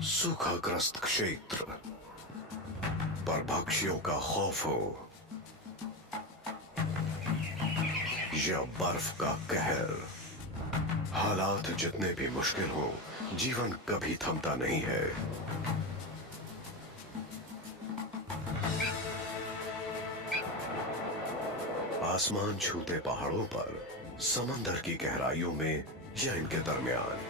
सूखाग्रस्त क्षेत्र पर पक्षियों का खौफ हो या बर्फ का कहर, हालात जितने भी मुश्किल हो, जीवन कभी थमता नहीं है। आसमान छूते पहाड़ों पर, समंदर की गहराइयों में या इनके दरमियान,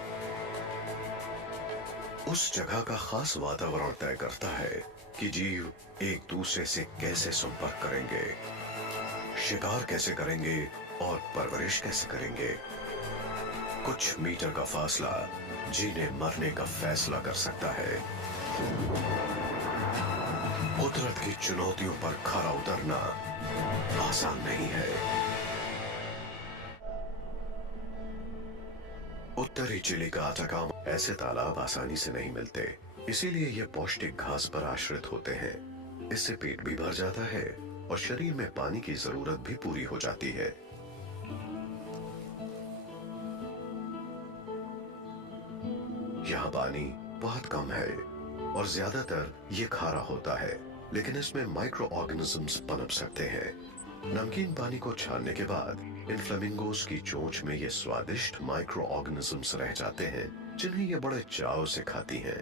उस जगह का खास वातावरण तय करता है कि जीव एक दूसरे से कैसे संपर्क करेंगे, शिकार कैसे करेंगे और परवरिश कैसे करेंगे। कुछ मीटर का फासला जीने मरने का फैसला कर सकता है। कुदरत की चुनौतियों पर खरा उतरना आसान नहीं है। उत्तरी चिली का अटाकामा ऐसे तालाब आसानी से नहीं मिलते, इसीलिए ये पौष्टिक घास पर आश्रित होते हैं। इससे पेट भी भर जाता है और शरीर में पानी की जरूरत भी पूरी हो जाती है। यहाँ पानी बहुत कम है और ज्यादातर ये खारा होता है, लेकिन इसमें माइक्रो ऑर्गेनिजम्स पनप सकते हैं। नमकीन पानी को छानने के बाद इन फ्लेमिंगोज की चोंच में ये स्वादिष्ट माइक्रो ऑर्गेनिजम्स रह जाते हैं, जिन्हें ये बड़े चाव से खाती हैं।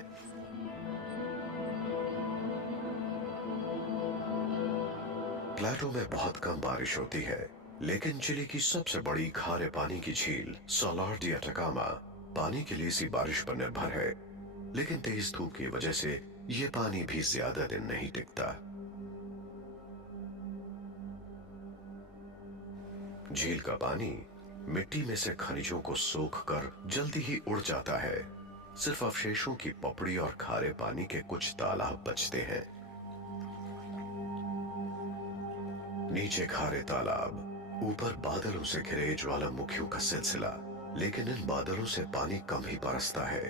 प्लेटो में बहुत कम बारिश होती है, लेकिन चिली की सबसे बड़ी खारे पानी की झील सालार डी अटाकामा पानी के लिए इसी बारिश पर निर्भर है। लेकिन तेज धूप की वजह से ये पानी भी ज्यादा दिन नहीं टिकता। झील का पानी मिट्टी में से खनिजों को सोखकर जल्दी ही उड़ जाता है। सिर्फ अवशेषों की पपड़ी और खारे पानी के कुछ तालाब बचते हैं। नीचे खारे तालाब, ऊपर बादलों से घिरे ज्वालामुखियों का सिलसिला, लेकिन इन बादलों से पानी कम ही बरसता है।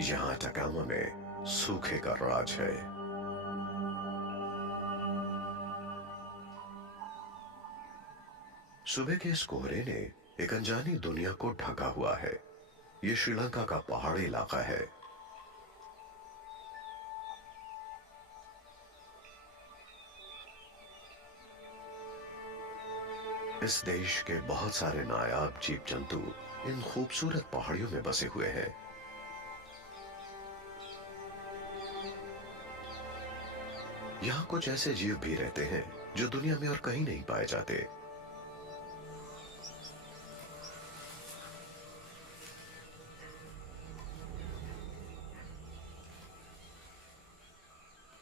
यहाँ अटाकामा में सूखे का राज है। सुबह के इस कोहरे ने एक अनजानी दुनिया को ढका हुआ है। ये श्रीलंका का पहाड़ी इलाका है। इस देश के बहुत सारे नायाब जीव जंतु इन खूबसूरत पहाड़ियों में बसे हुए हैं। यहाँ कुछ ऐसे जीव भी रहते हैं जो दुनिया में और कहीं नहीं पाए जाते।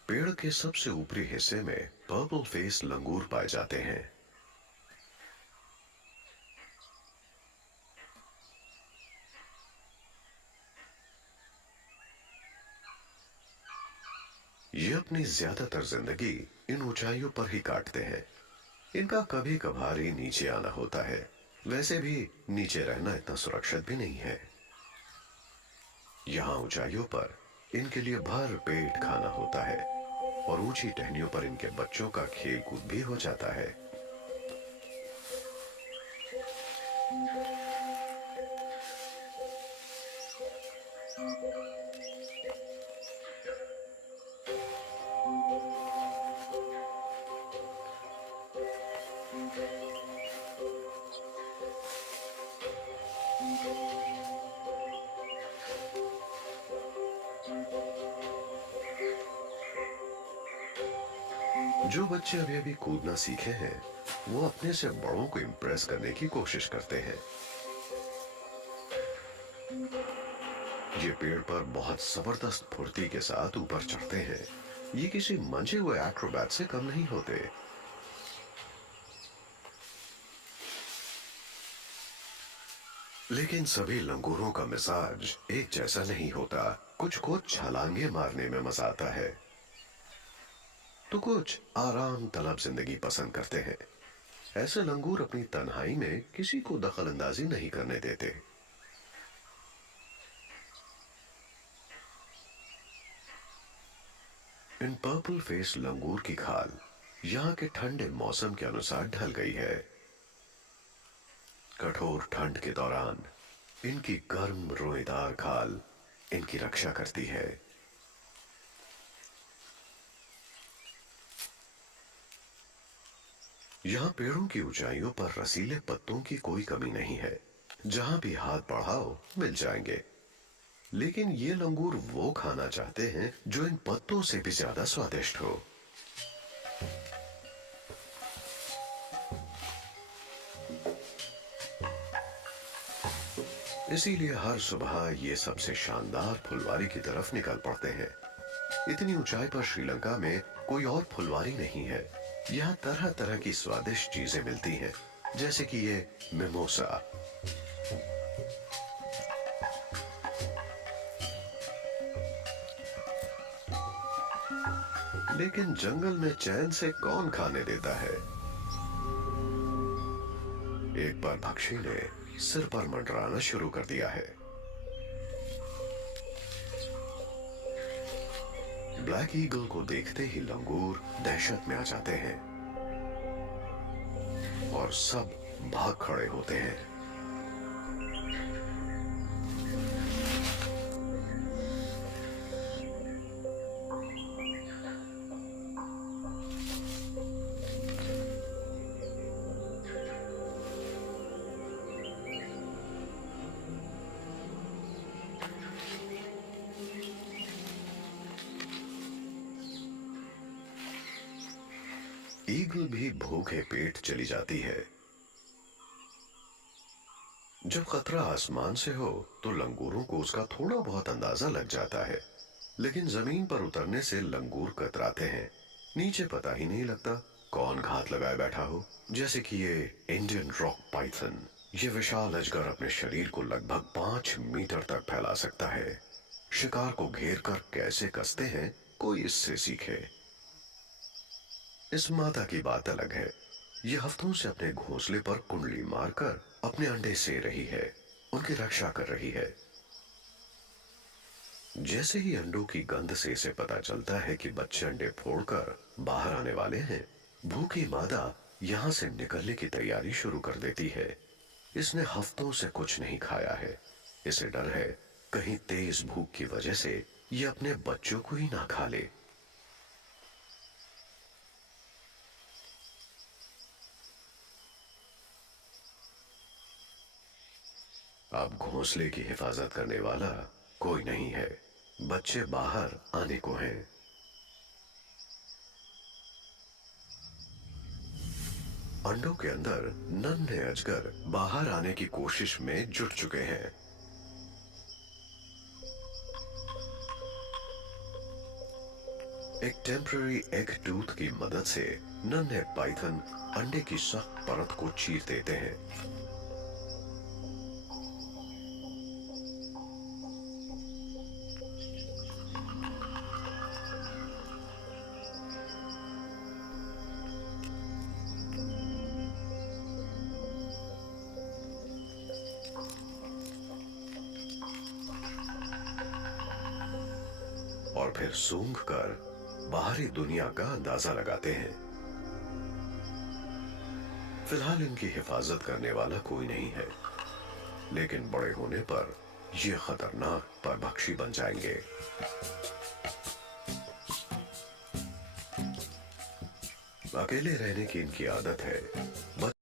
पेड़ के सबसे ऊपरी हिस्से में पर्पल फेस लंगूर पाए जाते हैं। ये अपनी ज्यादातर जिंदगी इन ऊंचाइयों पर ही काटते हैं। इनका कभी कभार ही नीचे आना होता है। वैसे भी नीचे रहना इतना सुरक्षित भी नहीं है। यहाँ ऊंचाइयों पर इनके लिए भर पेट खाना होता है और ऊंची टहनियों पर इनके बच्चों का खेल कूद भी हो जाता है। जो बच्चे अभी अभी कूदना सीखे हैं, वो अपने से बड़ों को इम्प्रेस करने की कोशिश करते हैं। ये पेड़ पर बहुत जबरदस्त फुर्ती के साथ ऊपर चढ़ते हैं। ये किसी मंजे हुए एक्रोबैट से कम नहीं होते। लेकिन सभी लंगूरों का मिजाज एक जैसा नहीं होता। कुछ को छलांगे मारने में मजा आता है, तो कुछ आराम तलब जिंदगी पसंद करते हैं। ऐसे लंगूर अपनी तन्हाई में किसी को दखल अंदाजी नहीं करने देते। इन पर्पल फेस लंगूर की खाल यहाँ के ठंडे मौसम के अनुसार ढल गई है। कठोर ठंड के दौरान इनकी गर्म रोएदार खाल इनकी रक्षा करती है। यहाँ पेड़ों की ऊंचाइयों पर रसीले पत्तों की कोई कमी नहीं है। जहां भी हाथ बढ़ाओ मिल जाएंगे। लेकिन ये लंगूर वो खाना चाहते हैं जो इन पत्तों से भी ज्यादा स्वादिष्ट हो। इसीलिए हर सुबह ये सबसे शानदार फुलवारी की तरफ निकल पड़ते हैं। इतनी ऊंचाई पर श्रीलंका में कोई और फुलवारी नहीं है। यहाँ तरह तरह की स्वादिष्ट चीजें मिलती हैं, जैसे कि ये मिमोसा। लेकिन जंगल में चैन से कौन खाने देता है। एक बार पक्षी ने सिर पर मंडराना शुरू कर दिया है। ब्लैक ईगल को देखते ही लंगूर दहशत में आ जाते हैं और सब भाग खड़े होते हैं। ईगल भी भूखे पेट चली जाती है। जब खतरा आसमान से हो तो लंगूरों को उसका थोड़ा बहुत अंदाजा लग जाता है, लेकिन जमीन पर उतरने से लंगूर कतराते हैं। नीचे पता ही नहीं लगता कौन घात लगाए बैठा हो। जैसे कि ये इंडियन रॉक पाइथन। ये विशाल अजगर अपने शरीर को लगभग 5 मीटर तक फैला सकता है। शिकार को घेर कर कैसे कसते हैं, कोई इससे सीखे। इस मादा की बात अलग है। ये हफ्तों से अपने घोंसले पर कुंडली मारकर अपने अंडे से रही है, उनकी रक्षा कर रही है। जैसे ही अंडों की गंध से इसे पता चलता है कि बच्चे अंडे फोड़कर बाहर आने वाले हैं, भूखी मादा यहां से निकलने की तैयारी शुरू कर देती है। इसने हफ्तों से कुछ नहीं खाया है। इसे डर है कहीं तेज भूख की वजह से ये अपने बच्चों को ही ना खा ले। अब घोंसले की हिफाजत करने वाला कोई नहीं है। बच्चे बाहर आने को हैं। अंडों के अंदर नन्हे अजगर बाहर आने की कोशिश में जुट चुके हैं। एक टेम्पररी एग टूथ की मदद से नन्हे पाइथन अंडे की सख्त परत को चीर देते हैं। और फिर सूंघ कर बाहरी दुनिया का अंदाजा लगाते हैं। फिलहाल इनकी हिफाजत करने वाला कोई नहीं है, लेकिन बड़े होने पर ये खतरनाक परभक्षी बन जाएंगे। अकेले रहने की इनकी आदत है।